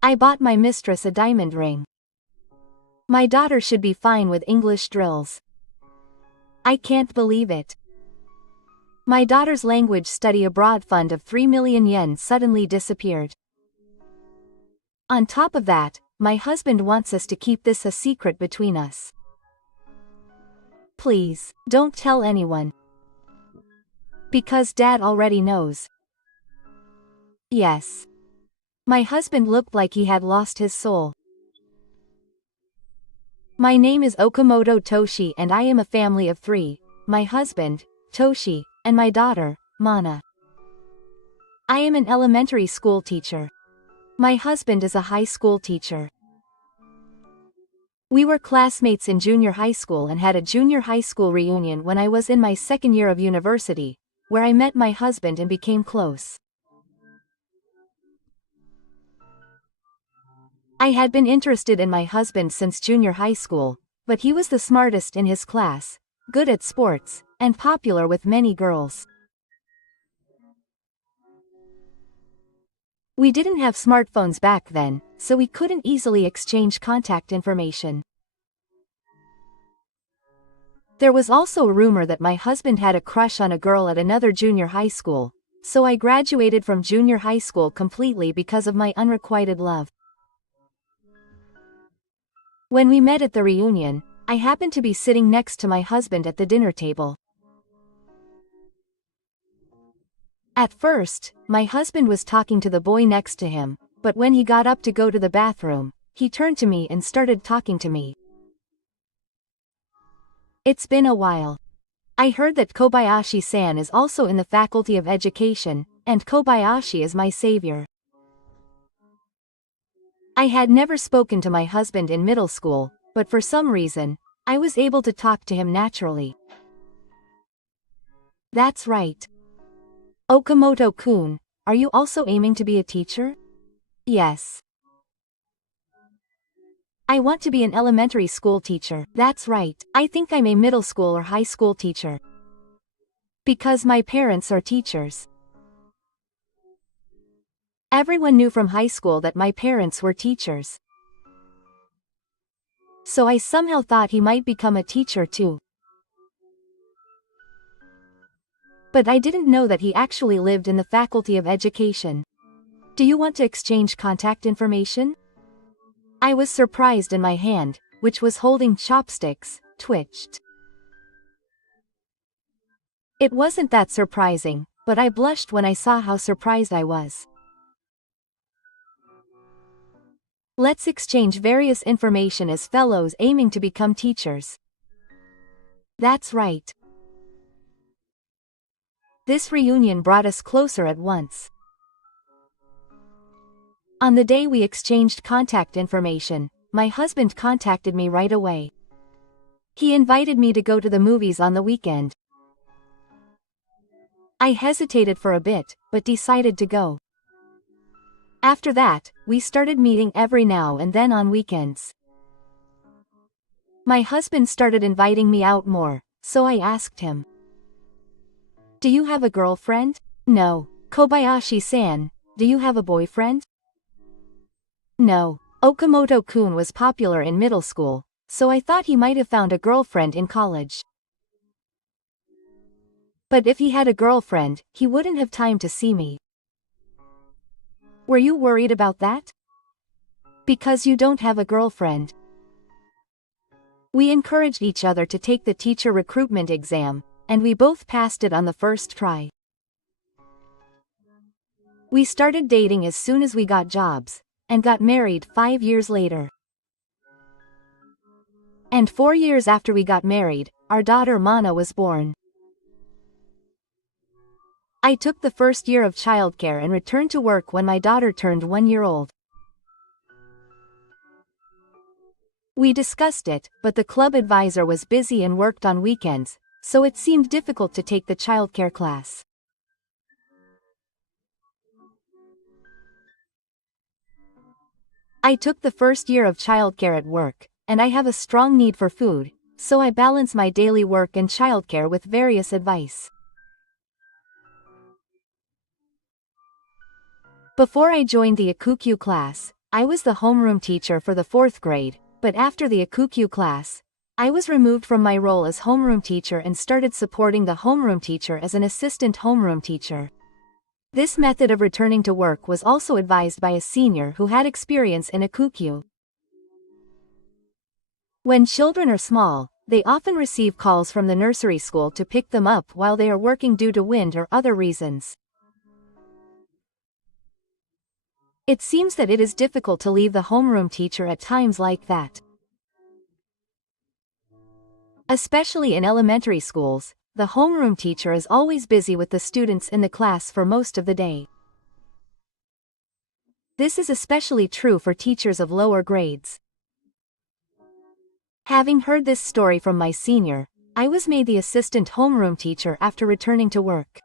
I bought my mistress a diamond ring. My daughter should be fine with English drills. I can't believe it. My daughter's language study abroad fund of 3 million yen suddenly disappeared. On top of that, my husband wants us to keep this a secret between us. Please, don't tell anyone. Because Dad already knows. Yes. My husband looked like he had lost his soul. My name is Okamoto Toshi and I am a family of 3, my husband, Toshi, and my daughter, Mana. I am an elementary school teacher. My husband is a high school teacher. We were classmates in junior high school and had a junior high school reunion when I was in my second year of university, where I met my husband and became close. I had been interested in my husband since junior high school, but he was the smartest in his class, good at sports, and popular with many girls. We didn't have smartphones back then, so we couldn't easily exchange contact information. There was also a rumor that my husband had a crush on a girl at another junior high school, so I graduated from junior high school completely because of my unrequited love. When we met at the reunion, I happened to be sitting next to my husband at the dinner table. At first, my husband was talking to the boy next to him, but when he got up to go to the bathroom, he turned to me and started talking to me. It's been a while. I heard that Kobayashi-san is also in the Faculty of Education, and Kobayashi is my savior. I had never spoken to my husband in middle school, but for some reason, I was able to talk to him naturally. That's right. Okamoto-kun, are you also aiming to be a teacher? Yes. I want to be an elementary school teacher. That's right. I think I'm a middle school or high school teacher. Because my parents are teachers. Everyone knew from high school that my parents were teachers. So I somehow thought he might become a teacher too. But I didn't know that he actually lived in the Faculty of Education. Do you want to exchange contact information? I was surprised and my hand, which was holding chopsticks, twitched. It wasn't that surprising, but I blushed when I saw how surprised I was. Let's exchange various information as fellows aiming to become teachers. That's right. This reunion brought us closer at once. On the day we exchanged contact information, my husband contacted me right away. He invited me to go to the movies on the weekend. I hesitated for a bit, but decided to go. After that, we started meeting every now and then on weekends. My husband started inviting me out more, so I asked him. Do you have a girlfriend? No. Kobayashi-san, do you have a boyfriend? No. Okamoto-kun was popular in middle school, so I thought he might have found a girlfriend in college. But if he had a girlfriend, he wouldn't have time to see me. Were you worried about that? Because you don't have a girlfriend. We encouraged each other to take the teacher recruitment exam, and we both passed it on the first try. We started dating as soon as we got jobs, and got married 5 years later. And 4 years after we got married, our daughter Mana was born. I took the first year of childcare and returned to work when my daughter turned 1 year old. We discussed it, but the club advisor was busy and worked on weekends, so it seemed difficult to take the childcare class. I took the first year of childcare at work, and I have a strong need for food, so I balance my daily work and childcare with various advice. Before I joined the Akukyu class, I was the homeroom teacher for the 4th grade, but after the Akukyu class, I was removed from my role as homeroom teacher and started supporting the homeroom teacher as an assistant homeroom teacher. This method of returning to work was also advised by a senior who had experience in Akukyu. When children are small, they often receive calls from the nursery school to pick them up while they are working due to wind or other reasons. It seems that it is difficult to leave the homeroom teacher at times like that. Especially in elementary schools, the homeroom teacher is always busy with the students in the class for most of the day. This is especially true for teachers of lower grades. Having heard this story from my senior, I was made the assistant homeroom teacher after returning to work.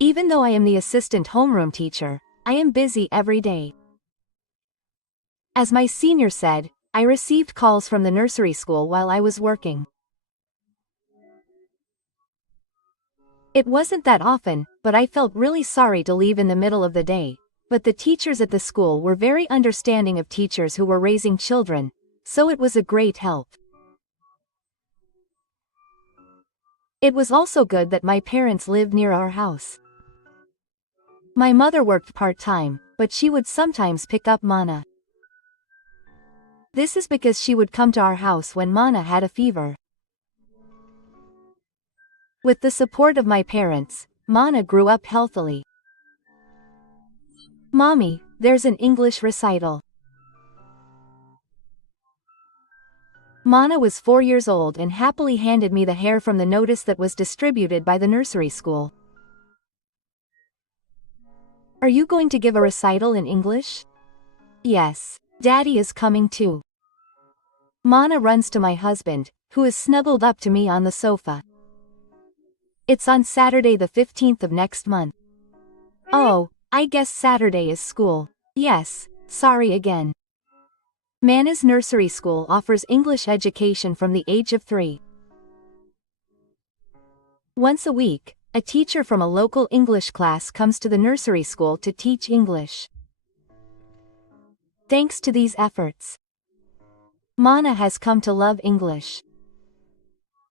Even though I am the assistant homeroom teacher, I am busy every day. As my senior said, I received calls from the nursery school while I was working. It wasn't that often, but I felt really sorry to leave in the middle of the day, but the teachers at the school were very understanding of teachers who were raising children, so it was a great help. It was also good that my parents lived near our house. My mother worked part-time, but she would sometimes pick up Mana. This is because she would come to our house when Mana had a fever. With the support of my parents, Mana grew up healthily. Mommy, there's an English recital. Mana was 4 years old and happily handed me the hair from the notice that was distributed by the nursery school. Are you going to give a recital in English? Yes, Daddy is coming too. Mana runs to my husband, who is snuggled up to me on the sofa. It's on Saturday the 15th of next month. Oh, I guess Saturday is school. Yes, sorry again. Mana's nursery school offers English education from the age of 3. Once a week, a teacher from a local English class comes to the nursery school to teach English. Thanks to these efforts, Mana has come to love English.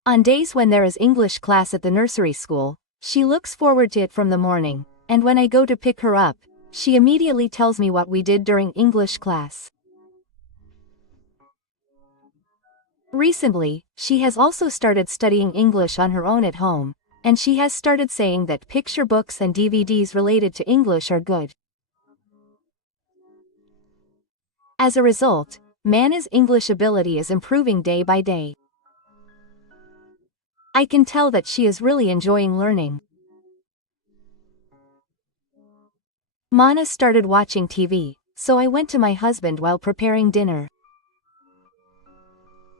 On days when there is English class at the nursery school, she looks forward to it from the morning, and when I go to pick her up, she immediately tells me what we did during English class. Recently, she has also started studying English on her own at home, and she has started saying that picture books and DVDs related to English are good. As a result, Mana's English ability is improving day by day. I can tell that she is really enjoying learning. Mana started watching TV, so I went to my husband while preparing dinner.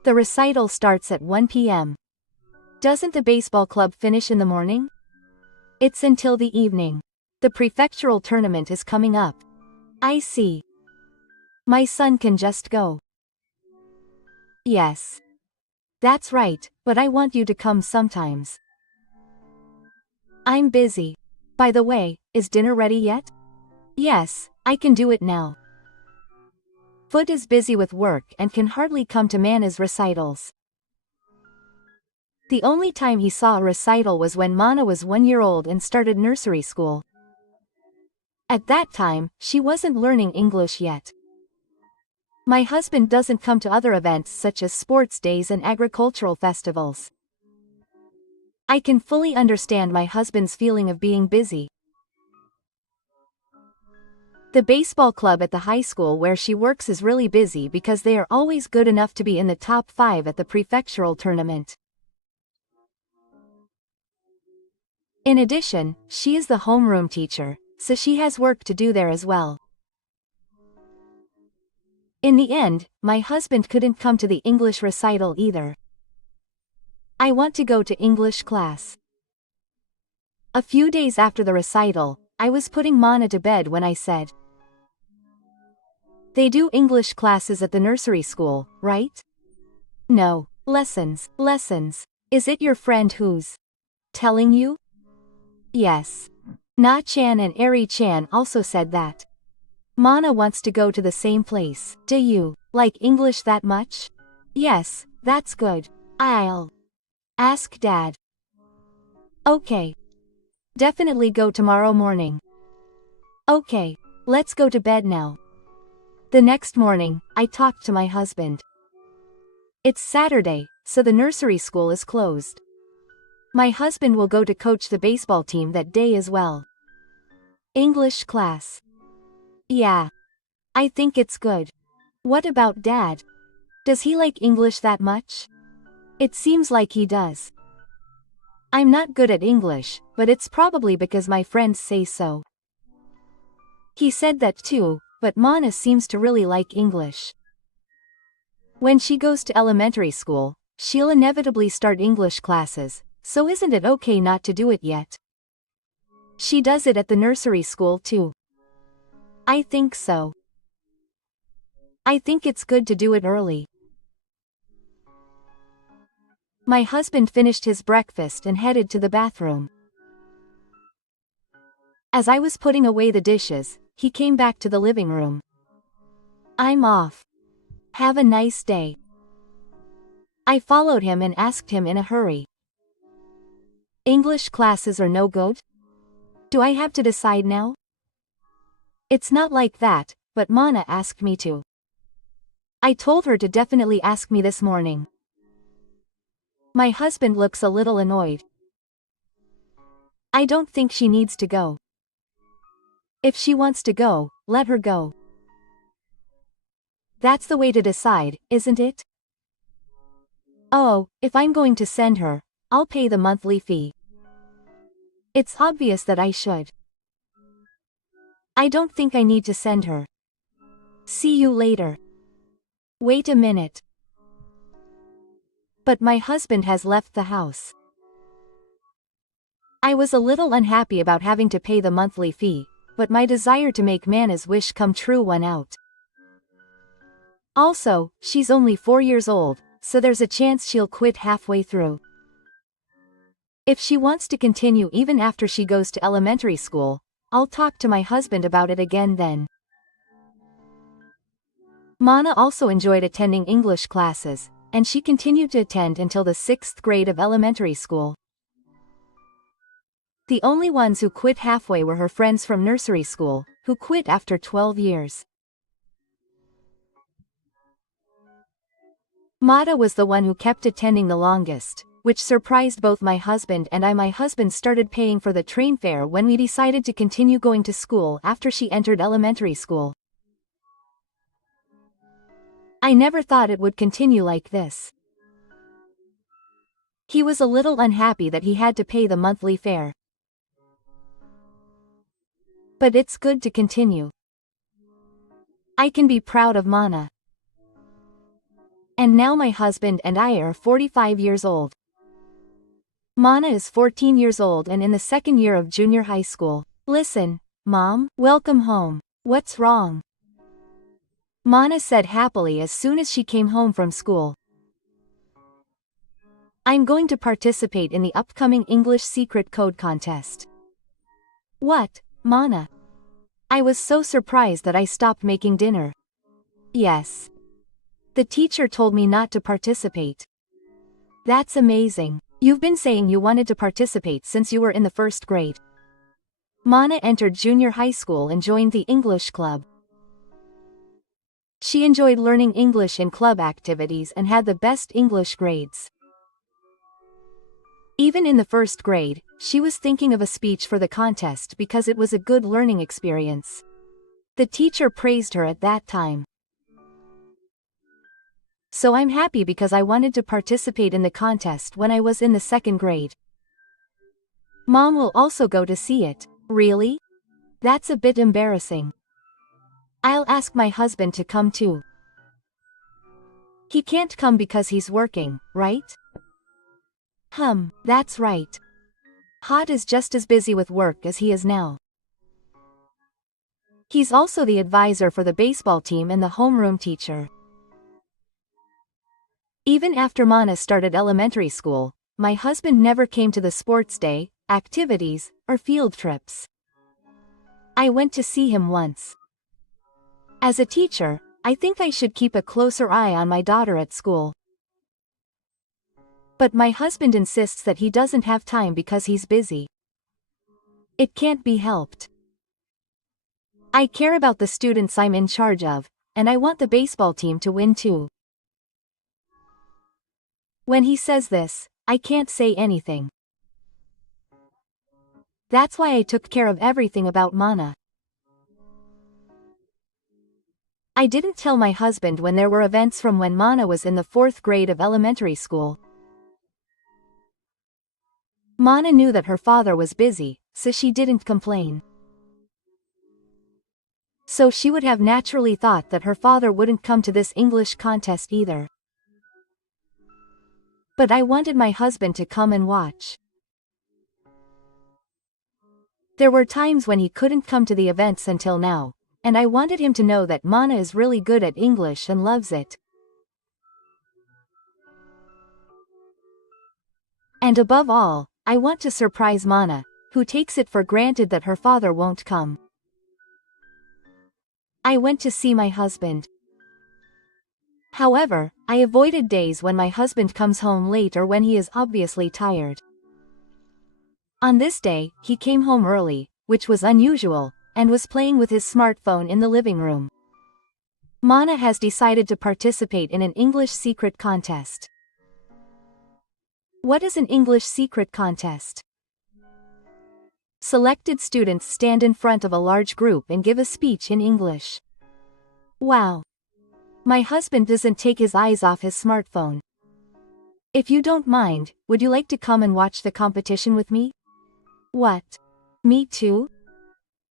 The recital starts at 1 p.m. Doesn't the baseball club finish in the morning? It's until the evening. The prefectural tournament is coming up. I see. My son can just go. Yes. That's right, but I want you to come sometimes. I'm busy. By the way, is dinner ready yet? Yes, I can do it now. Foot is busy with work and can hardly come to Mana's recitals. The only time he saw a recital was when Mana was 1 year old and started nursery school. At that time, she wasn't learning English yet. My husband doesn't come to other events such as sports days and agricultural festivals. I can fully understand my husband's feeling of being busy. The baseball club at the high school where she works is really busy because they are always good enough to be in the top 5 at the prefectural tournament. In addition, she is the homeroom teacher, so she has work to do there as well. In the end, my husband couldn't come to the English recital either. I want to go to English class. A few days after the recital, I was putting Mana to bed when I said, "They do English classes at the nursery school, right?" "No, lessons. Is it your friend who's telling you?" "Yes. Na-chan and Eri-chan also said that." Mana wants to go to the same place. Do you like English that much? Yes, that's good. I'll ask Dad. Okay. Definitely go tomorrow morning. Okay, let's go to bed now. The next morning, I talked to my husband. It's Saturday, so the nursery school is closed. My husband will go to coach the baseball team that day as well. English class. Yeah. I think it's good. What about Dad? Does he like English that much? It seems like he does. I'm not good at English, but it's probably because my friends say so. He said that too, but Mana seems to really like English. When she goes to elementary school, she'll inevitably start English classes, so isn't it okay not to do it yet? She does it at the nursery school too. I think so. I think it's good to do it early. My husband finished his breakfast and headed to the bathroom. As I was putting away the dishes, he came back to the living room. I'm off. Have a nice day. I followed him and asked him in a hurry. English classes are no good? Do I have to decide now? It's not like that, but Mana asked me to. I told her to definitely ask me this morning. My husband looks a little annoyed. I don't think she needs to go. If she wants to go, let her go. That's the way to decide, isn't it? Oh, if I'm going to send her, I'll pay the monthly fee. It's obvious that I should. I don't think I need to send her. See you later. Wait a minute. But my husband has left the house. I was a little unhappy about having to pay the monthly fee, but my desire to make Mana's wish come true won out. Also, she's only 4 years old, so there's a chance she'll quit halfway through. If she wants to continue even after she goes to elementary school, I'll talk to my husband about it again then. Mana also enjoyed attending English classes, and she continued to attend until the 6th grade of elementary school. The only ones who quit halfway were her friends from nursery school, who quit after 12 years. Mata was the one who kept attending the longest, which surprised both my husband and I. My husband started paying for the train fare when we decided to continue going to school after she entered elementary school. I never thought it would continue like this. He was a little unhappy that he had to pay the monthly fare. But it's good to continue. I can be proud of Mana. And now my husband and I are 45 years old. Mana is 14 years old and in the 2nd year of junior high school. Listen, Mom, welcome home. What's wrong? Mana said happily as soon as she came home from school. I'm going to participate in the upcoming English secret code contest. What, Mana? I was so surprised that I stopped making dinner. Yes. The teacher told me not to participate. That's amazing. You've been saying you wanted to participate since you were in the 1st grade. Mana entered junior high school and joined the English club. She enjoyed learning English in club activities and had the best English grades. Even in the 1st grade, she was thinking of a speech for the contest because it was a good learning experience. The teacher praised her at that time. So I'm happy because I wanted to participate in the contest when I was in the 2nd grade. Mom will also go to see it. Really? That's a bit embarrassing. I'll ask my husband to come too. He can't come because he's working, right? That's right. Hot is just as busy with work as he is now. He's also the advisor for the baseball team and the homeroom teacher. Even after Mana started elementary school, my husband never came to the sports day, activities, or field trips. I went to see him once. As a teacher, I think I should keep a closer eye on my daughter at school. But my husband insists that he doesn't have time because he's busy. It can't be helped. I care about the students I'm in charge of, and I want the baseball team to win too. When he says this, I can't say anything. That's why I took care of everything about Mana. I didn't tell my husband when there were events from when Mana was in the 4th grade of elementary school. Mana knew that her father was busy, so she didn't complain. So she would have naturally thought that her father wouldn't come to this English contest either. But I wanted my husband to come and watch. There were times when he couldn't come to the events until now, and I wanted him to know that Mana is really good at English and loves it. And above all, I want to surprise Mana, who takes it for granted that her father won't come. I went to see my husband. However, I avoided days when my husband comes home late or when he is obviously tired. On this day, he came home early, which was unusual, and was playing with his smartphone in the living room. Mana has decided to participate in an English secret contest. What is an English secret contest? Selected students stand in front of a large group and give a speech in English. Wow. My husband doesn't take his eyes off his smartphone. If you don't mind, would you like to come and watch the competition with me? What? Me too?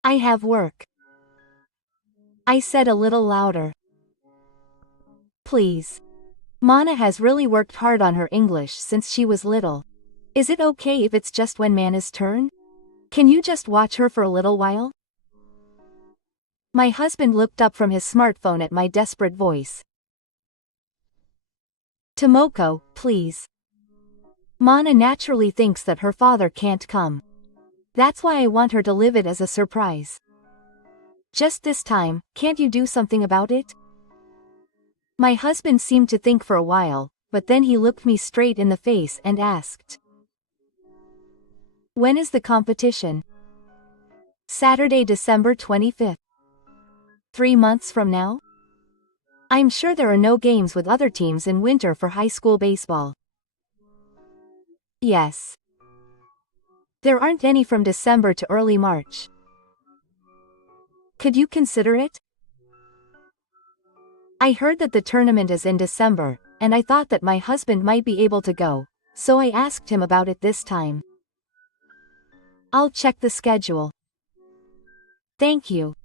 I have work. I said a little louder. Please. Mana has really worked hard on her English since she was little. Is it okay if it's just when Mana's turn? Can you just watch her for a little while? My husband looked up from his smartphone at my desperate voice. Tomoko, please. Mana naturally thinks that her father can't come. That's why I want her to live it as a surprise. Just this time, can't you do something about it? My husband seemed to think for a while, but then he looked me straight in the face and asked. When is the competition? Saturday, December 25th. 3 months from now? I'm sure there are no games with other teams in winter for high school baseball. Yes. There aren't any from December to early March. Could you consider it? I heard that the tournament is in December, and I thought that my husband might be able to go, so I asked him about it this time. I'll check the schedule. Thank you.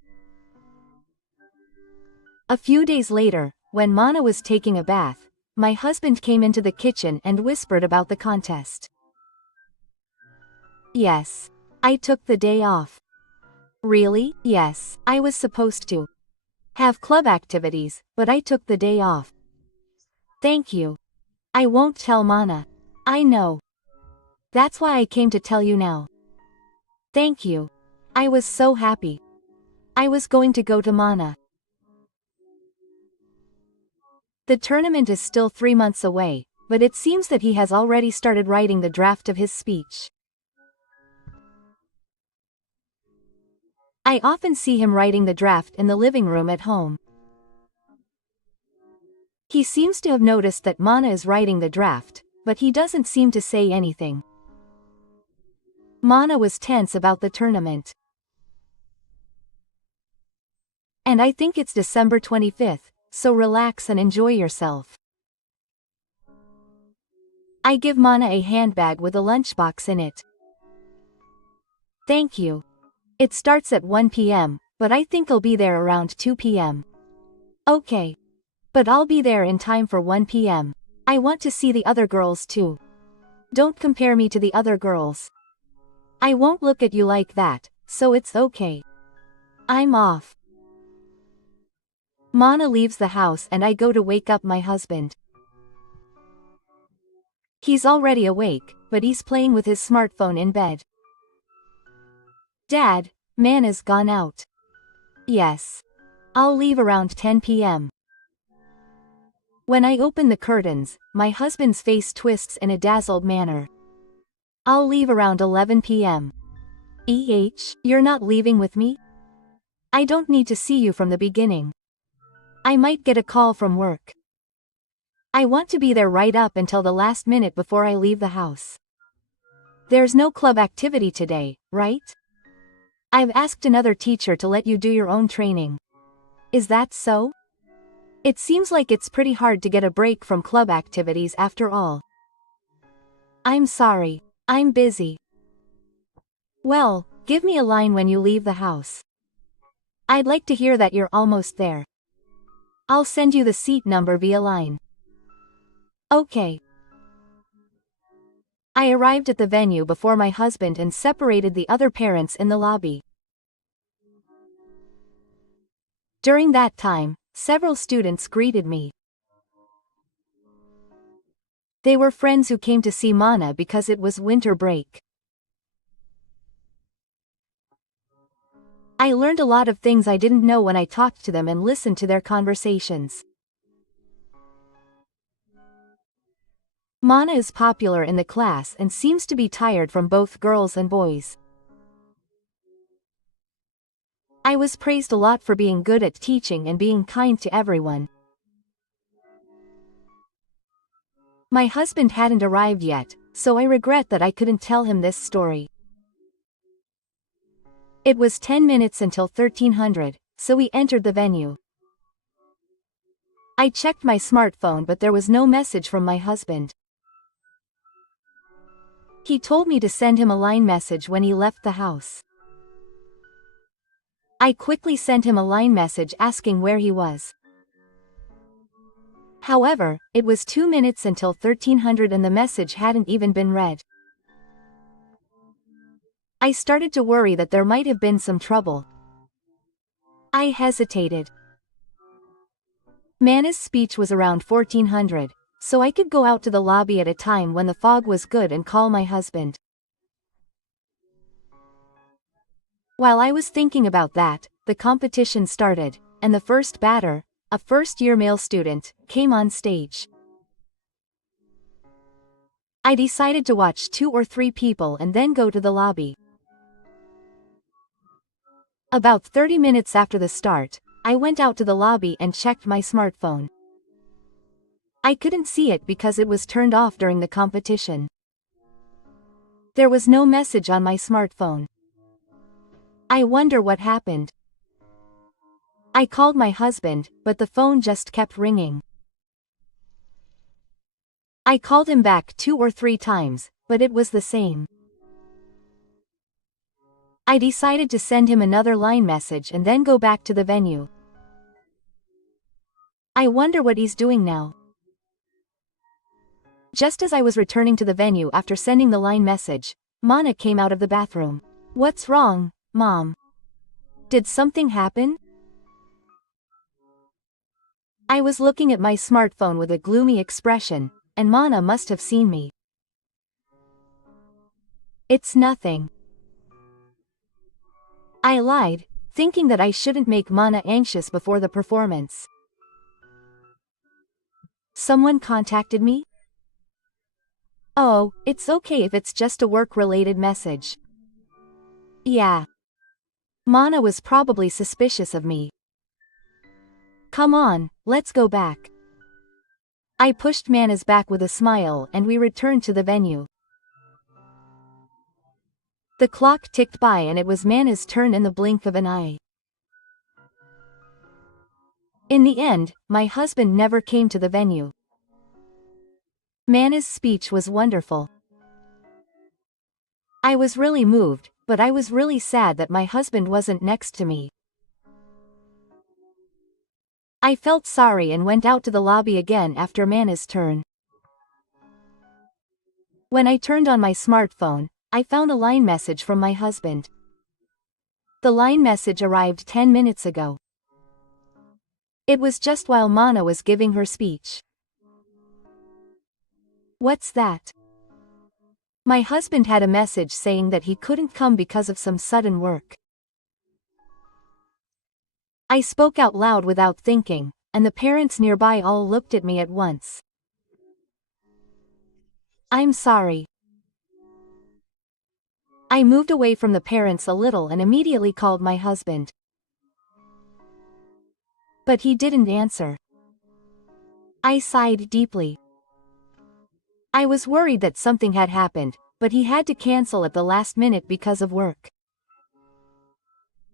A few days later, when Mana was taking a bath, my husband came into the kitchen and whispered about the contest. Yes. I took the day off. Really? Yes, I was supposed to have club activities, but I took the day off. Thank you. I won't tell Mana. I know. That's why I came to tell you now. Thank you. I was so happy. I was going to go to Mana. The tournament is still 3 months away, but it seems that he has already started writing the draft of his speech. I often see him writing the draft in the living room at home. He seems to have noticed that Mana is writing the draft, but he doesn't seem to say anything. Mana was tense about the tournament. And I think it's December 25th, so relax and enjoy yourself. I give Mana a handbag with a lunchbox in it. Thank you. It starts at 1 p.m., but I think I'll be there around 2 p.m. Okay. But I'll be there in time for 1 p.m. I want to see the other girls too. Don't compare me to the other girls. I won't look at you like that, so it's okay. I'm off. Mana leaves the house and I go to wake up my husband. He's already awake, but he's playing with his smartphone in bed. Dad, Mana's gone out. Yes. I'll leave around 10 p.m. When I open the curtains, my husband's face twists in a dazzled manner. I'll leave around 11 p.m. You're not leaving with me? I don't need to see you from the beginning. I might get a call from work. I want to be there right up until the last minute before I leave the house. There's no club activity today, right? I've asked another teacher to let you do your own training. Is that so? It seems like it's pretty hard to get a break from club activities after all. I'm sorry, I'm busy. Well, give me a line when you leave the house. I'd like to hear that you're almost there. I'll send you the seat number via line. Okay. I arrived at the venue before my husband and separated the other parents in the lobby. During that time, several students greeted me. They were friends who came to see Mana because it was winter break. I learned a lot of things I didn't know when I talked to them and listened to their conversations. Mana is popular in the class and seems to be tired from both girls and boys. I was praised a lot for being good at teaching and being kind to everyone. My husband hadn't arrived yet, so I regret that I couldn't tell him this story. It was 10 minutes until 1300, so we entered the venue. I checked my smartphone but there was no message from my husband. He told me to send him a line message when he left the house. I quickly sent him a line message asking where he was. However, it was 2 minutes until 1300 and the message hadn't even been read. I started to worry that there might have been some trouble. I hesitated. Mana's speech was around 1400, so I could go out to the lobby at a time when the fog was good and call my husband. While I was thinking about that, the competition started, and the first batter, a first-year male student, came on stage. I decided to watch 2 or 3 people and then go to the lobby. About 30 minutes after the start, I went out to the lobby and checked my smartphone. I couldn't see it because it was turned off during the competition. There was no message on my smartphone. I wonder what happened. I called my husband, but the phone just kept ringing. I called him back 2 or 3 times, but it was the same. I decided to send him another line message and then go back to the venue. I wonder what he's doing now. Just as I was returning to the venue after sending the line message, Mana came out of the bathroom. What's wrong, Mom? Did something happen? I was looking at my smartphone with a gloomy expression, and Mana must have seen me. It's nothing. I lied, thinking that I shouldn't make Mana anxious before the performance. Someone contacted me? Oh, it's okay if it's just a work-related message. Yeah. Mana was probably suspicious of me. Come on, let's go back. I pushed Mana's back with a smile and we returned to the venue. The clock ticked by and it was Mana's turn in the blink of an eye. In the end, my husband never came to the venue. Mana's speech was wonderful. I was really moved, but I was really sad that my husband wasn't next to me. I felt sorry and went out to the lobby again after Mana's turn. When I turned on my smartphone, I found a line message from my husband. The line message arrived 10 minutes ago. It was just while Mana was giving her speech. What's that? My husband had a message saying that he couldn't come because of some sudden work. I spoke out loud without thinking, and the parents nearby all looked at me at once. I'm sorry. I moved away from the parents a little and immediately called my husband. But he didn't answer. I sighed deeply. I was worried that something had happened, but he had to cancel at the last minute because of work.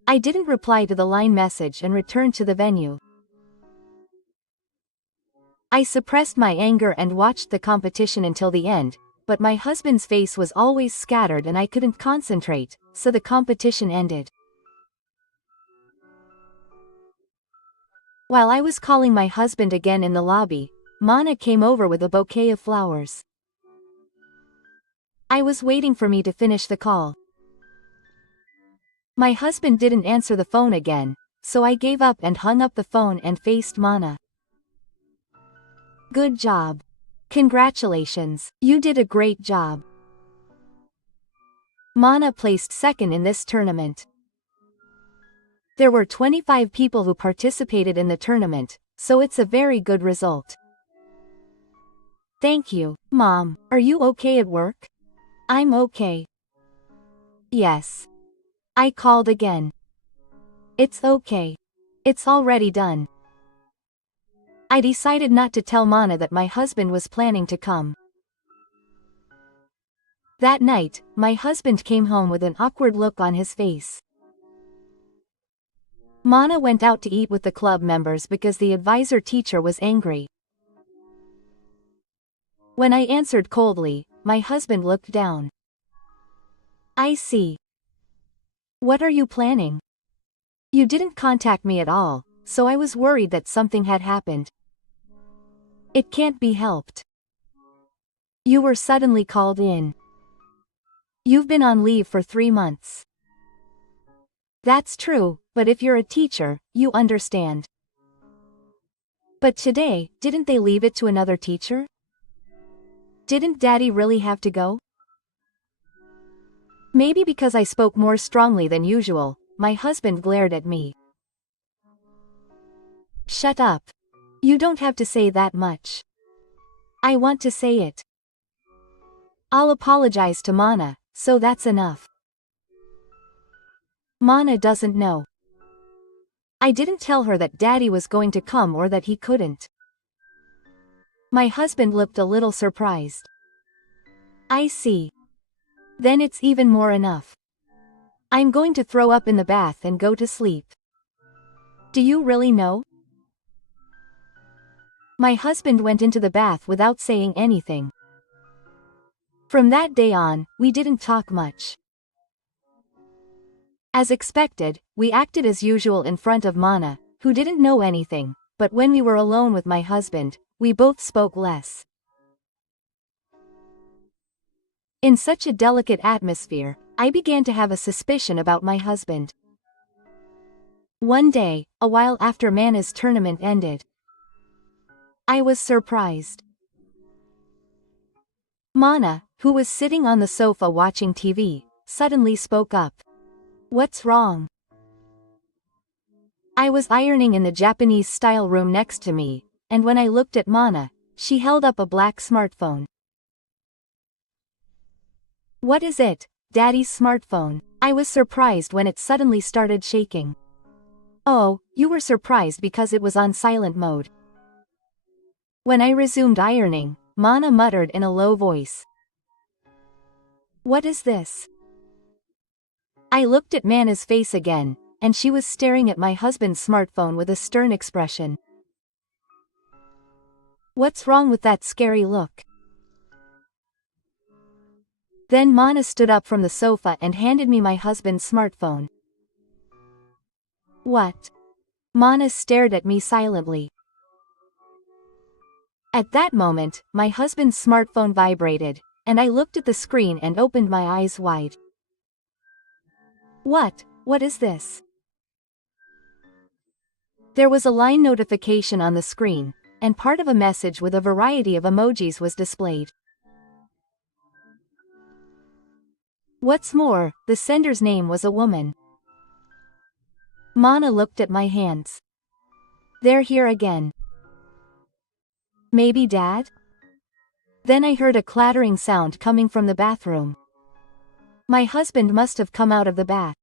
I didn't reply to the line message and returned to the venue. I suppressed my anger and watched the competition until the end, but my husband's face was always scattered and I couldn't concentrate, so the competition ended. While I was calling my husband again in the lobby, Mana came over with a bouquet of flowers. I was waiting for me to finish the call. My husband didn't answer the phone again, so I gave up and hung up the phone and faced Mana. Good job. Congratulations, you did a great job. Mana placed second in this tournament. There were 25 people who participated in the tournament, so it's a very good result. Thank you, Mom. Are you okay at work? I'm okay. Yes. I called again. It's okay. It's already done. I decided not to tell Mana that my husband was planning to come. That night, my husband came home with an awkward look on his face. Mana went out to eat with the club members because the advisor teacher was angry. When I answered coldly, my husband looked down. I see. What are you planning? You didn't contact me at all, so I was worried that something had happened. It can't be helped. You were suddenly called in. You've been on leave for 3 months. That's true, but if you're a teacher, you understand. But today, didn't they leave it to another teacher? Didn't Daddy really have to go? Maybe because I spoke more strongly than usual, my husband glared at me. Shut up. You don't have to say that much. I want to say it. I'll apologize to Mana, so that's enough. Mana doesn't know. I didn't tell her that Daddy was going to come or that he couldn't. My husband looked a little surprised. I see. Then it's even more enough. I'm going to throw up in the bath and go to sleep. Do you really know? My husband went into the bath without saying anything. From that day on, we didn't talk much. As expected, we acted as usual in front of Mana, who didn't know anything, but when we were alone with my husband, we both spoke less. In such a delicate atmosphere, I began to have a suspicion about my husband. One day, a while after Mana's tournament ended, I was surprised. Mana, who was sitting on the sofa watching TV, suddenly spoke up. What's wrong? I was ironing in the Japanese-style room next to me, and when I looked at Mana, she held up a black smartphone. What is it, Daddy's smartphone? I was surprised when it suddenly started shaking. Oh, you were surprised because it was on silent mode. When I resumed ironing, Mana muttered in a low voice. What is this? I looked at Mana's face again, and she was staring at my husband's smartphone with a stern expression. What's wrong with that scary look? Then Mana stood up from the sofa and handed me my husband's smartphone. What? Mana stared at me silently. At that moment, my husband's smartphone vibrated, and I looked at the screen and opened my eyes wide. What is this? There was a line notification on the screen, and part of a message with a variety of emojis was displayed. What's more, the sender's name was a woman. Mana looked at my hands. They're here again. Maybe Dad? Then I heard a clattering sound coming from the bathroom. My husband must have come out of the bath.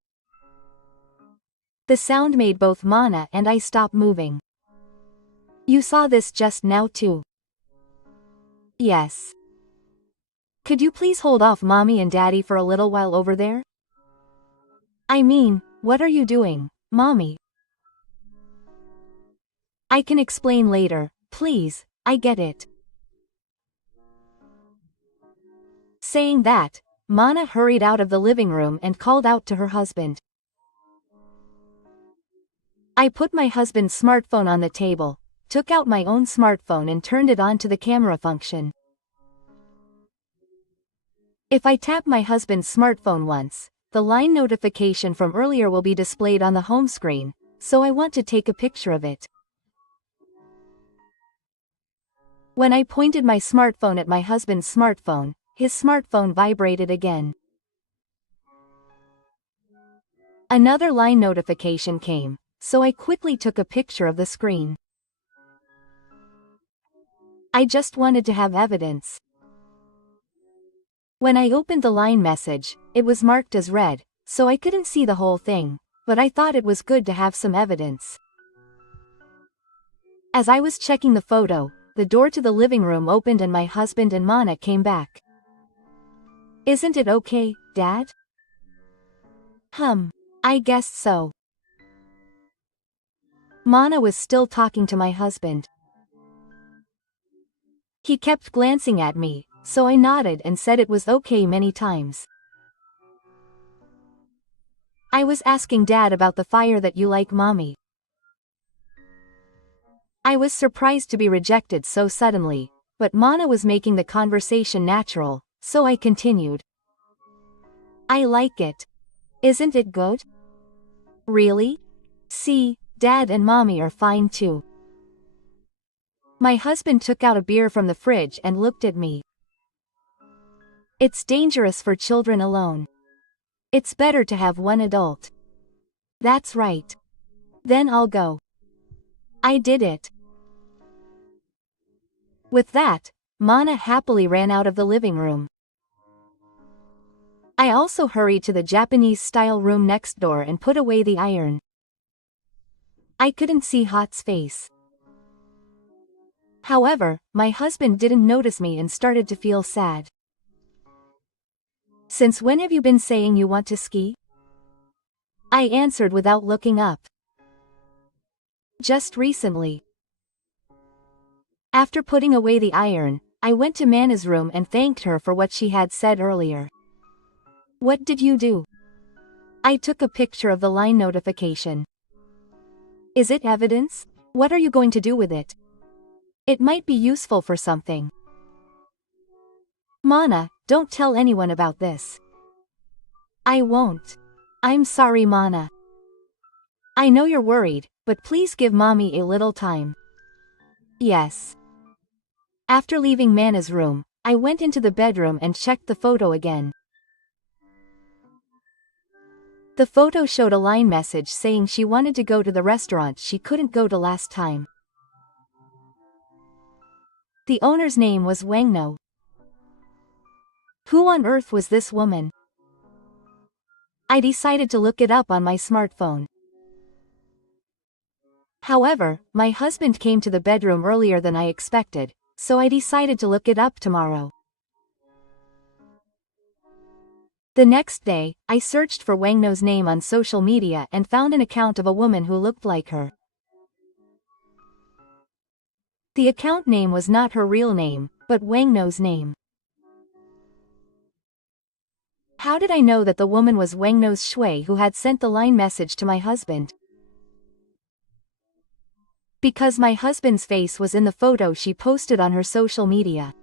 The sound made both Mana and I stop moving. You saw this just now too? Yes. Could you please hold off Mommy and Daddy for a little while over there? I mean, what are you doing, Mommy? I can explain later, please, I get it. Saying that, Mana hurried out of the living room and called out to her husband. I put my husband's smartphone on the table, took out my own smartphone and turned it on to the camera function. If I tap my husband's smartphone once, the line notification from earlier will be displayed on the home screen, so I want to take a picture of it. When I pointed my smartphone at my husband's smartphone, his smartphone vibrated again. Another line notification came, so I quickly took a picture of the screen. I just wanted to have evidence. When I opened the line message, it was marked as read, so I couldn't see the whole thing, but I thought it was good to have some evidence. As I was checking the photo, the door to the living room opened and my husband and Mana came back. Isn't it okay, Dad? I guess so. Mana was still talking to my husband. He kept glancing at me, so I nodded and said it was okay many times. I was asking Dad about the fire that you like, Mommy. I was surprised to be rejected so suddenly, but Mana was making the conversation natural, so I continued. I like it. Isn't it good? Really? See, Dad and Mommy are fine too. My husband took out a beer from the fridge and looked at me. It's dangerous for children alone. It's better to have one adult. That's right. Then I'll go. I did it. With that, Mana happily ran out of the living room. I also hurried to the Japanese-style room next door and put away the iron. I couldn't see Hot's face. However, my husband didn't notice me and started to feel sad. Since when have you been saying you want to ski? I answered without looking up. Just recently. After putting away the iron, I went to Mana's room and thanked her for what she had said earlier. What did you do? I took a picture of the line notification. Is it evidence? What are you going to do with it? It might be useful for something. Mana, don't tell anyone about this. I won't. I'm sorry, Mana. I know you're worried, but please give Mommy a little time. Yes. After leaving Mana's room, I went into the bedroom and checked the photo again. The photo showed a line message saying she wanted to go to the restaurant she couldn't go to last time. The owner's name was Wangno. Who on earth was this woman? I decided to look it up on my smartphone. However, my husband came to the bedroom earlier than I expected, so I decided to look it up tomorrow. The next day, I searched for Wangno's name on social media and found an account of a woman who looked like her. The account name was not her real name, but Wangno's name. How did I know that the woman was Wangno's shui who had sent the line message to my husband? Because my husband's face was in the photo she posted on her social media.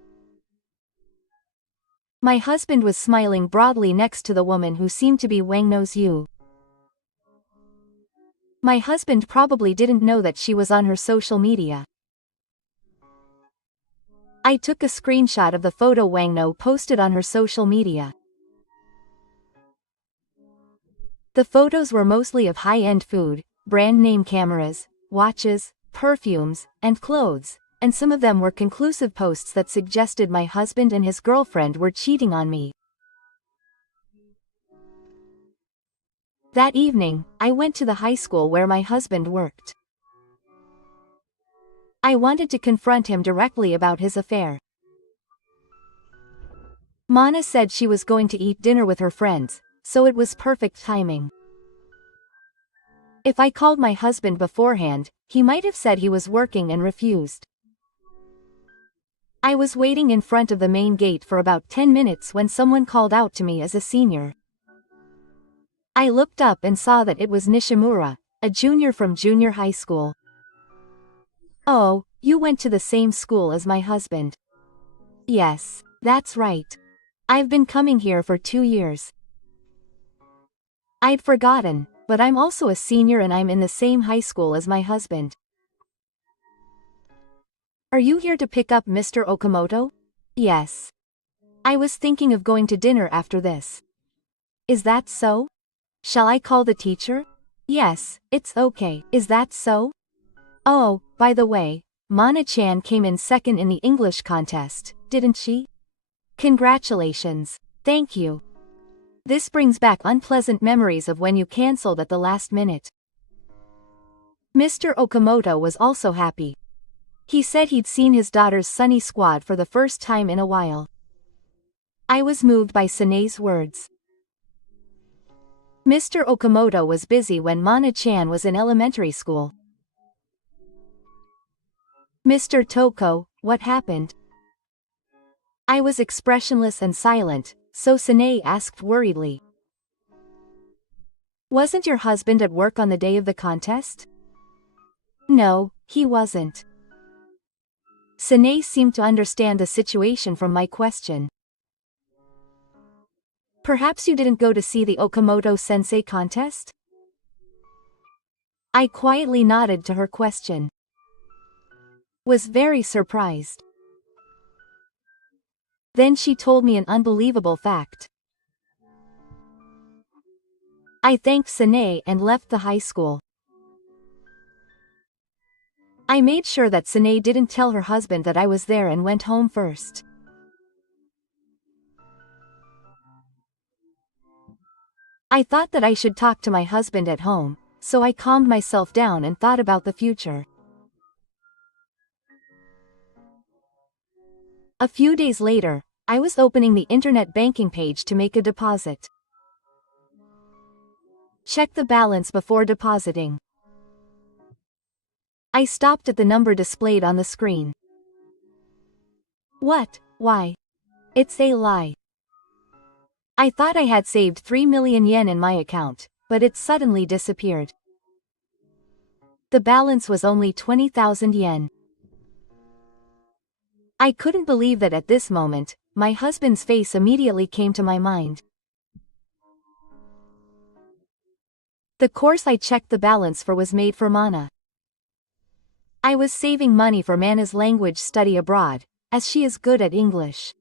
My husband was smiling broadly next to the woman who seemed to be Wangno's Yu. My husband probably didn't know that she was on her social media. I took a screenshot of the photo Wangno posted on her social media. The photos were mostly of high-end food, brand name cameras, watches, perfumes, and clothes, and some of them were conclusive posts that suggested my husband and his girlfriend were cheating on me. That evening, I went to the high school where my husband worked. I wanted to confront him directly about his affair. Mana said she was going to eat dinner with her friends, so it was perfect timing. If I called my husband beforehand, he might have said he was working and refused. I was waiting in front of the main gate for about 10 minutes when someone called out to me as a senior. I looked up and saw that it was Nishimura, a junior from junior high school. "Oh, you went to the same school as my husband." "Yes, that's right. I've been coming here for 2 years. I'd forgotten, but I'm also a senior and I'm in the same high school as my husband." "Are you here to pick up Mr. Okamoto?" "Yes. I was thinking of going to dinner after this." "Is that so? Shall I call the teacher?" "Yes, it's okay. Is that so? Oh, by the way, Mana-chan came in second in the English contest, didn't she? Congratulations. Thank you. This brings back unpleasant memories of when you cancelled at the last minute." Mr. Okamoto was also happy. He said he'd seen his daughter's Sunny Squad for the first time in a while. I was moved by Sane's words. Mr. Okamoto was busy when Mana-chan was in elementary school. "Mr. Toko, what happened?" I was expressionless and silent, so Sane asked worriedly. "Wasn't your husband at work on the day of the contest?" "No, he wasn't." Sane seemed to understand the situation from my question. "Perhaps you didn't go to see the Okamoto-sensei contest?" I quietly nodded to her question. Was very surprised. Then she told me an unbelievable fact. I thanked Sane and left the high school. I made sure that Sane didn't tell her husband that I was there and went home first. I thought that I should talk to my husband at home, so I calmed myself down and thought about the future. A few days later, I was opening the internet banking page to make a deposit. Check the balance before depositing. I stopped at the number displayed on the screen. What? Why? It's a lie. I thought I had saved 3 million yen in my account, but it suddenly disappeared. The balance was only 20,000 yen. I couldn't believe that at this moment, my husband's face immediately came to my mind. The course I checked the balance for was made for Mana. I was saving money for Mana's language study abroad, as she is good at English.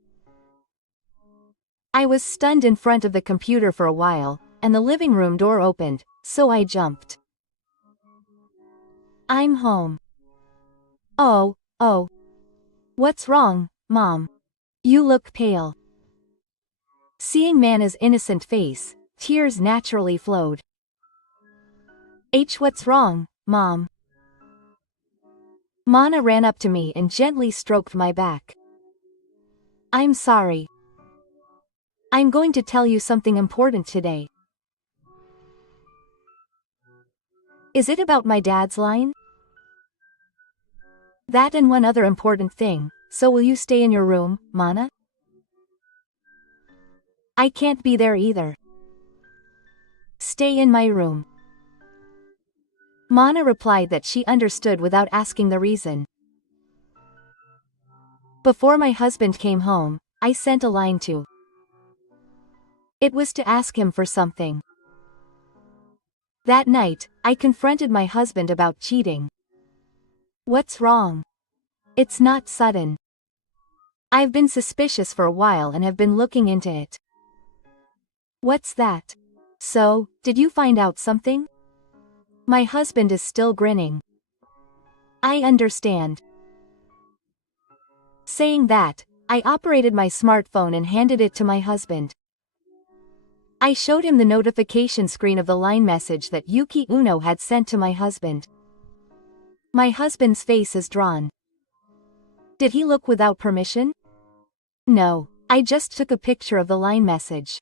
I was stunned in front of the computer for a while, and the living room door opened, so I jumped. I'm home. Oh. What's wrong, Mom? You look pale. Seeing Mana's innocent face, tears naturally flowed. What's wrong, Mom? Mana ran up to me and gently stroked my back. I'm sorry. I'm going to tell you something important today. Is it about my dad's line? That and one other important thing, so will you stay in your room, Mana? I can't be there either. Stay in my room. Mana replied that she understood without asking the reason. Before my husband came home, I sent a line to. It was to ask him for something. That night, I confronted my husband about cheating. What's wrong? It's not sudden. I've been suspicious for a while and have been looking into it. What's that? So, did you find out something? My husband is still grinning. I understand. Saying that, I operated my smartphone and handed it to my husband. I showed him the notification screen of the line message that Yuki Uno had sent to my husband. My husband's face is drawn. Did he look without permission? No, I just took a picture of the line message.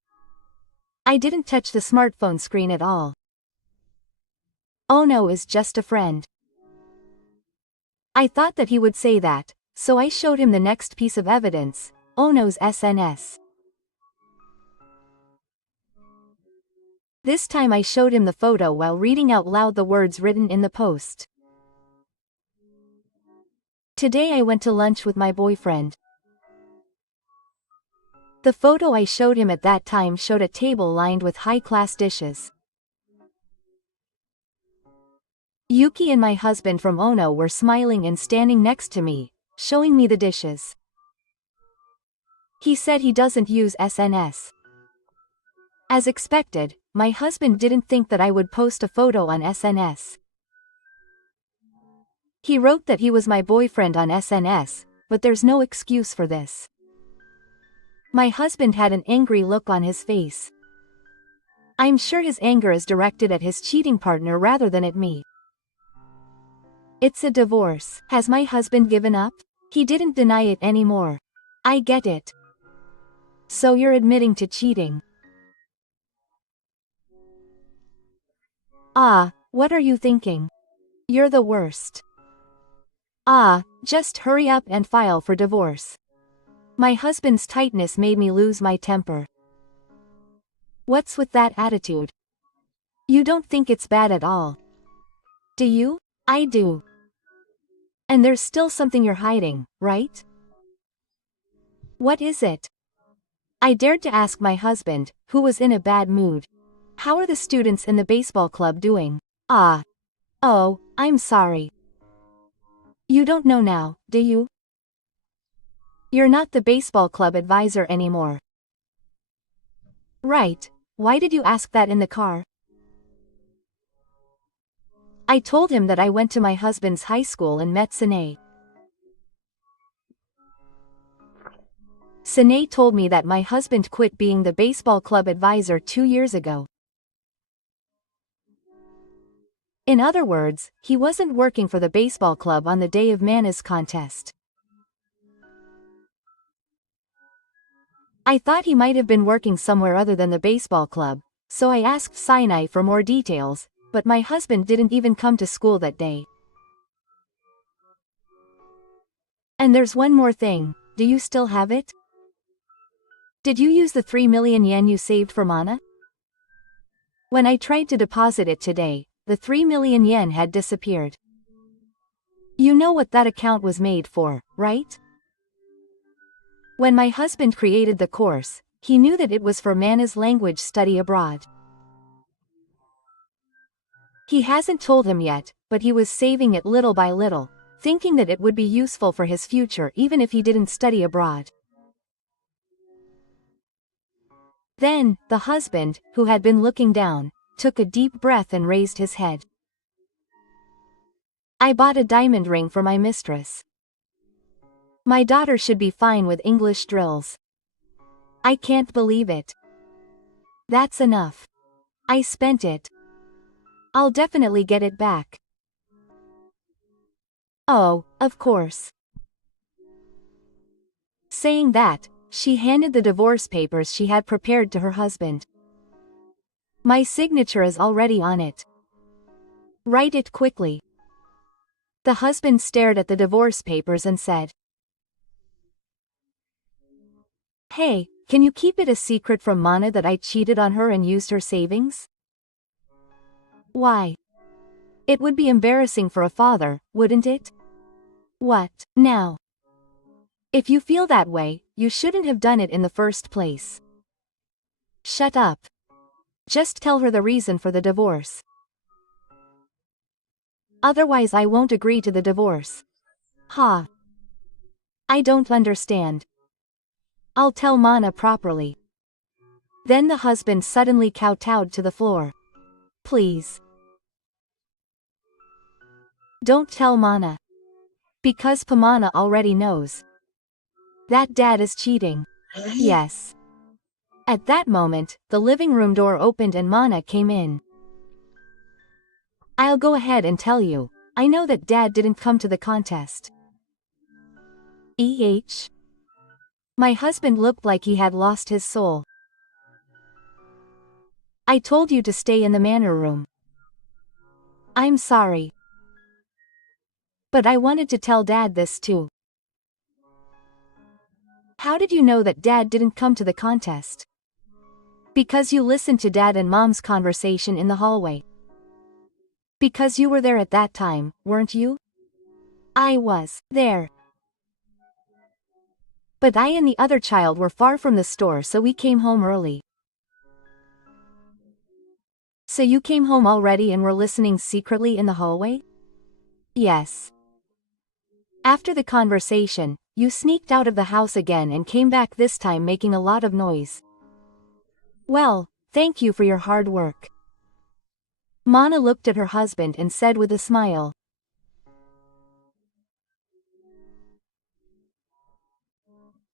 I didn't touch the smartphone screen at all. Ono is just a friend. I thought that he would say that, so I showed him the next piece of evidence, Ono's SNS. This time I showed him the photo while reading out loud the words written in the post. Today I went to lunch with my boyfriend. The photo I showed him at that time showed a table lined with high-class dishes. Yuki and my husband from Ono were smiling and standing next to me, showing me the dishes. He said he doesn't use SNS. As expected, my husband didn't think that I would post a photo on SNS. He wrote that he was my boyfriend on SNS, but there's no excuse for this. My husband had an angry look on his face. I'm sure his anger is directed at his cheating partner rather than at me. It's a divorce. Has my husband given up? He didn't deny it anymore. I get it. So you're admitting to cheating. Ah, what are you thinking? You're the worst. Ah, just hurry up and file for divorce. My husband's tightness made me lose my temper. What's with that attitude? You don't think it's bad at all. Do you? I do. And there's still something you're hiding, right? What is it? I dared to ask my husband, who was in a bad mood. How are the students in the baseball club doing? Ah. Oh, I'm sorry. You don't know now, do you? You're not the baseball club advisor anymore. Right, why did you ask that in the car? I told him that I went to my husband's high school and met Sine. Sine told me that my husband quit being the baseball club advisor 2 years ago. In other words, he wasn't working for the baseball club on the day of Mana's contest. I thought he might have been working somewhere other than the baseball club, so I asked Sinai for more details, but my husband didn't even come to school that day. And there's one more thing, do you still have it? Did you use the 3 million yen you saved for Mana? When I tried to deposit it today, the 3 million yen had disappeared. You know what that account was made for, right? When my husband created the course, he knew that it was for Mana's language study abroad. He hasn't told him yet, but he was saving it little by little, thinking that it would be useful for his future even if he didn't study abroad. Then, the husband, who had been looking down, took a deep breath and raised his head. I bought a diamond ring for my mistress. My daughter should be fine with English drills. I can't believe it. That's enough. I spent it. I'll definitely get it back. Oh, of course. Saying that, she handed the divorce papers she had prepared to her husband. My signature is already on it. Write it quickly. The husband stared at the divorce papers and said, Hey, can you keep it a secret from Mana that I cheated on her and used her savings? Why? It would be embarrassing for a father, wouldn't it? What, now? If you feel that way, you shouldn't have done it in the first place. Shut up. Just tell her the reason for the divorce. Otherwise I won't agree to the divorce. Ha. I don't understand. I'll tell Mana properly. Then the husband suddenly kowtowed to the floor. Please. Don't tell Mana. Because Pamana already knows that Dad is cheating. Yes. At that moment, the living room door opened and Mana came in. I'll go ahead and tell you, I know that Dad didn't come to the contest. My husband looked like he had lost his soul. I told you to stay in the manor room. I'm sorry. But I wanted to tell Dad this too. How did you know that Dad didn't come to the contest? Because you listened to Dad and Mom's conversation in the hallway. Because you were there at that time, weren't you? I was there. But I and the other child were far from the store, so we came home early. So you came home already and were listening secretly in the hallway? Yes. After the conversation, you sneaked out of the house again and came back, this time making a lot of noise. Well, thank you for your hard work. Mana looked at her husband and said with a smile.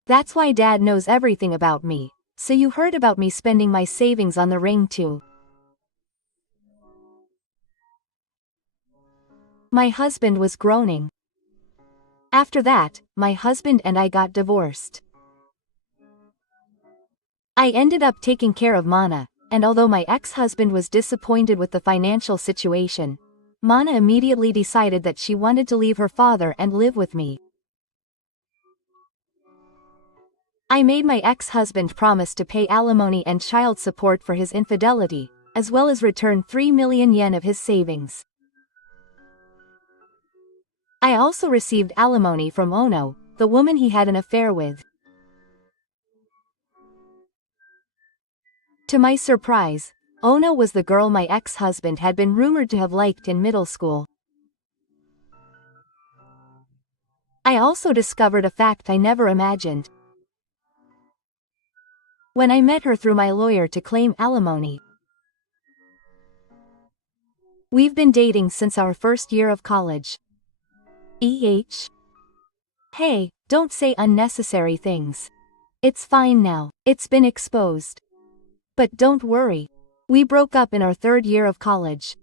That's why Dad knows everything about me, so you heard about me spending my savings on the ring too. My husband was groaning. After that, my husband and I got divorced. I ended up taking care of Mana, and although my ex-husband was disappointed with the financial situation, Mana immediately decided that she wanted to leave her father and live with me. I made my ex-husband promise to pay alimony and child support for his infidelity, as well as return 3 million yen of his savings. I also received alimony from Ono, the woman he had an affair with. To my surprise, Ono was the girl my ex-husband had been rumored to have liked in middle school. I also discovered a fact I never imagined. When I met her through my lawyer to claim alimony. We've been dating since our first year of college. Hey, don't say unnecessary things. It's fine now, it's been exposed. But don't worry. We broke up in our third year of college.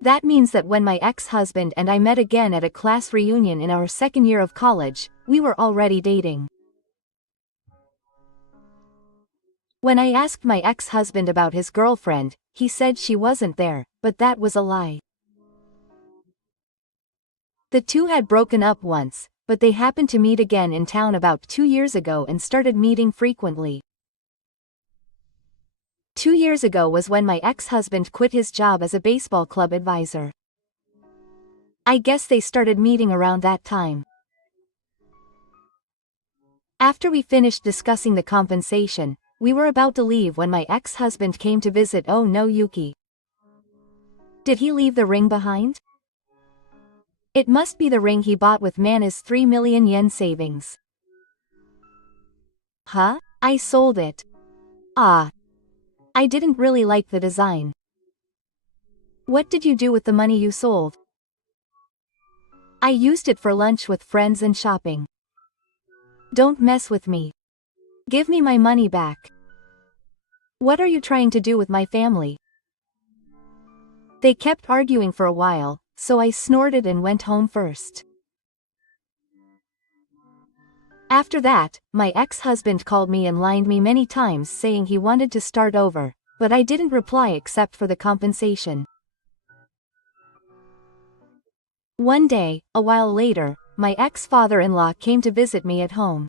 That means that when my ex-husband and I met again at a class reunion in our second year of college, we were already dating. When I asked my ex-husband about his girlfriend, he said she wasn't there, but that was a lie. The two had broken up once, but they happened to meet again in town about 2 years ago and started meeting frequently. 2 years ago was when my ex-husband quit his job as a baseball club advisor. I guess they started meeting around that time. After we finished discussing the compensation, we were about to leave when my ex-husband came to visit. Oh no, Yuki. Did he leave the ring behind? It must be the ring he bought with Mana's 3 million yen savings. Huh? I sold it. Ah. I didn't really like the design. What did you do with the money you sold? I used it for lunch with friends and shopping. Don't mess with me. Give me my money back. What are you trying to do with my family? They kept arguing for a while, so I snorted and went home first. After that, my ex-husband called me and lined me many times saying he wanted to start over, but I didn't reply except for the compensation. One day, a while later, my ex-father-in-law came to visit me at home.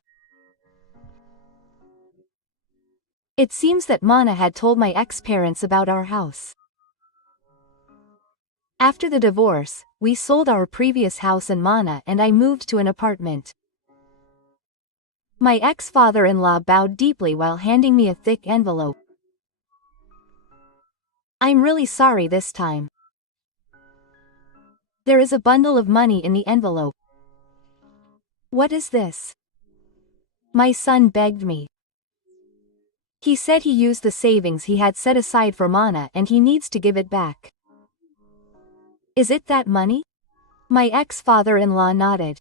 It seems that Mana had told my ex-parents about our house. After the divorce, we sold our previous house and Mana and I moved to an apartment. My ex-father-in-law bowed deeply while handing me a thick envelope. I'm really sorry this time. There is a bundle of money in the envelope. What is this? My son begged me. He said he used the savings he had set aside for Mana and he needs to give it back. Is it that money? My ex-father-in-law nodded.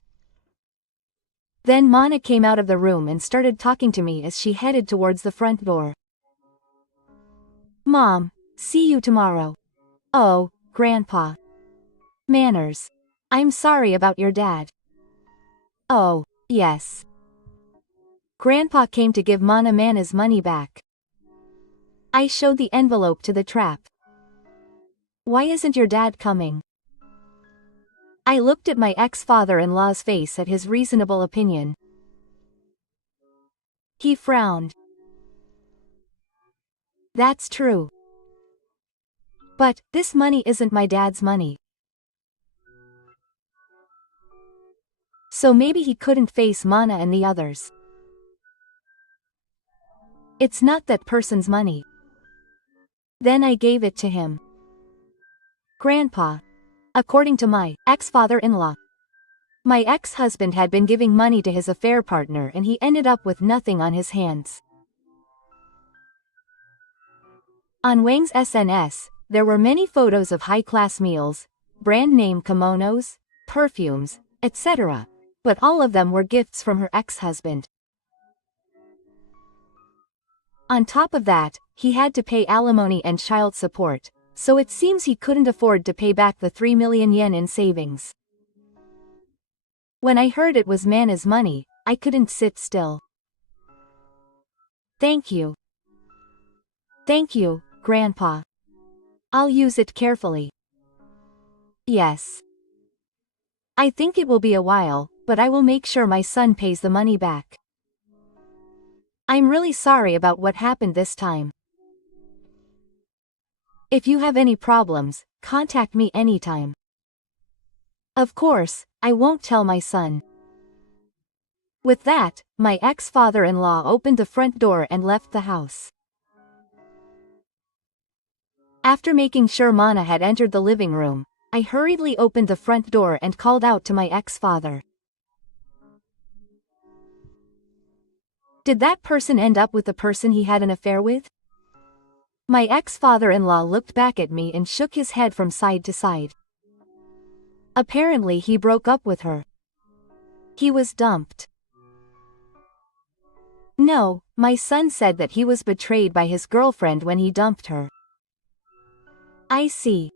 Then Mana came out of the room and started talking to me as she headed towards the front door. Mom, see you tomorrow. Oh, Grandpa. Manners. I'm sorry about your dad. Oh, yes. Grandpa came to give Mana's money back. I showed the envelope to the trap. Why isn't your dad coming? I looked at my ex-father-in-law's face at his reasonable opinion. He frowned. That's true. But, this money isn't my dad's money. So maybe he couldn't face Mana and the others. It's not that person's money. Then I gave it to him. Grandpa. According to my ex-father-in-law, my ex-husband had been giving money to his affair partner and he ended up with nothing on his hands. On Wang's SNS, there were many photos of high-class meals, brand-name kimonos, perfumes, etc., but all of them were gifts from her ex-husband. On top of that, he had to pay alimony and child support, so it seems he couldn't afford to pay back the 3 million yen in savings. When I heard it was Mana's money, I couldn't sit still. Thank you. Thank you, Grandpa. I'll use it carefully. Yes. I think it will be a while, but I will make sure my son pays the money back. I'm really sorry about what happened this time. If you have any problems, contact me anytime. Of course, I won't tell my son. With that, my ex-father-in-law opened the front door and left the house. After making sure Mana had entered the living room, I hurriedly opened the front door and called out to my ex-father. Did that person end up with the person he had an affair with? My ex-father-in-law looked back at me and shook his head from side to side. Apparently he broke up with her. He was dumped. No, my son said that he was betrayed by his girlfriend when he dumped her. I see.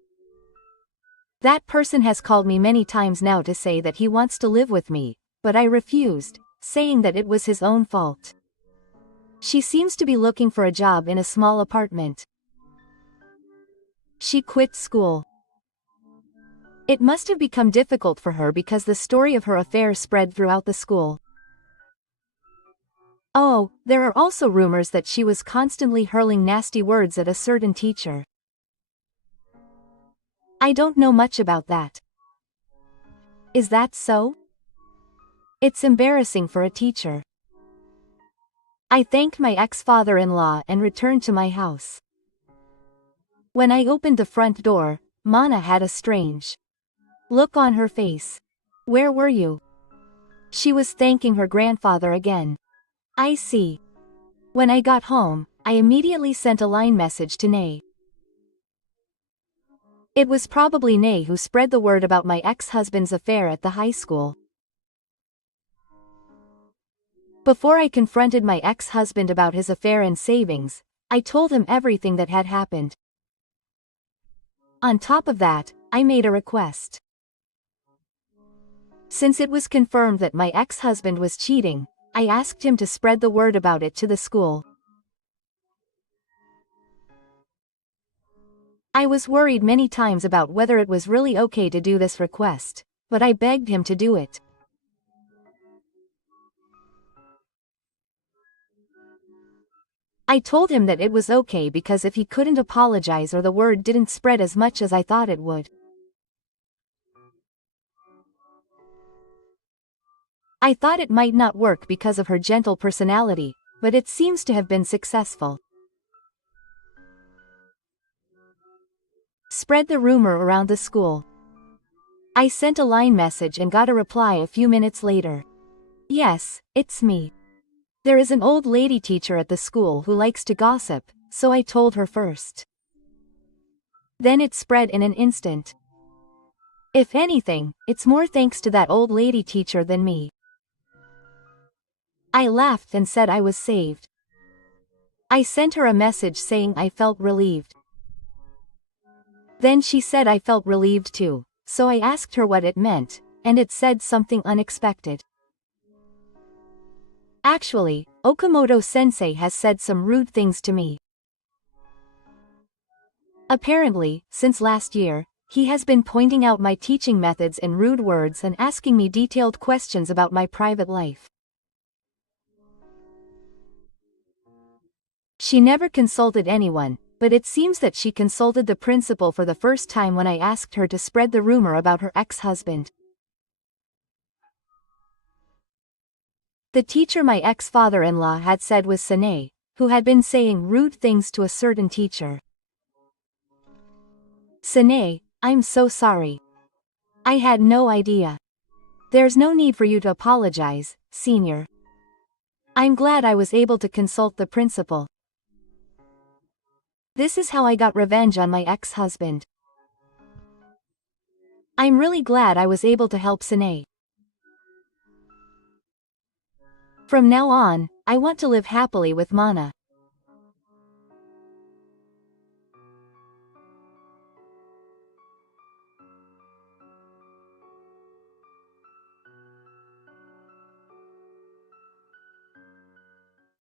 That person has called me many times now to say that he wants to live with me, but I refused, saying that it was his own fault. She seems to be looking for a job in a small apartment. She quit school. It must have become difficult for her because the story of her affair spread throughout the school. Oh, there are also rumors that she was constantly hurling nasty words at a certain teacher. I don't know much about that. Is that so? It's embarrassing for a teacher. I thanked my ex-father-in-law and returned to my house. When I opened the front door, Mana had a strange look on her face. Where were you? She was thanking her grandfather again. I see. When I got home, I immediately sent a line message to Nay. It was probably Nay who spread the word about my ex-husband's affair at the high school. Before I confronted my ex-husband about his affair and savings, I told him everything that had happened. On top of that, I made a request. Since it was confirmed that my ex-husband was cheating, I asked him to spread the word about it to the school. I was worried many times about whether it was really okay to do this request, but I begged him to do it. I told him that it was okay because if he couldn't apologize or the word didn't spread as much as I thought it would. I thought it might not work because of her gentle personality, but it seems to have been successful. Spread the rumor around the school. I sent a line message and got a reply a few minutes later. Yes, it's me. There is an old lady teacher at the school who likes to gossip, so I told her first. Then it spread in an instant. If anything, it's more thanks to that old lady teacher than me. I laughed and said I was saved. I sent her a message saying I felt relieved. Then she said I felt relieved too, so I asked her what it meant, and it said something unexpected. Actually, Okamoto-sensei has said some rude things to me. Apparently, since last year, he has been pointing out my teaching methods in rude words and asking me detailed questions about my private life. She never consulted anyone, but it seems that she consulted the principal for the first time when I asked her to spread the rumor about her ex-husband. The teacher my ex-father-in-law had said was Sane, who had been saying rude things to a certain teacher. Sane, I'm so sorry. I had no idea. There's no need for you to apologize, senior. I'm glad I was able to consult the principal. This is how I got revenge on my ex-husband. I'm really glad I was able to help Sane. From now on, I want to live happily with Mana.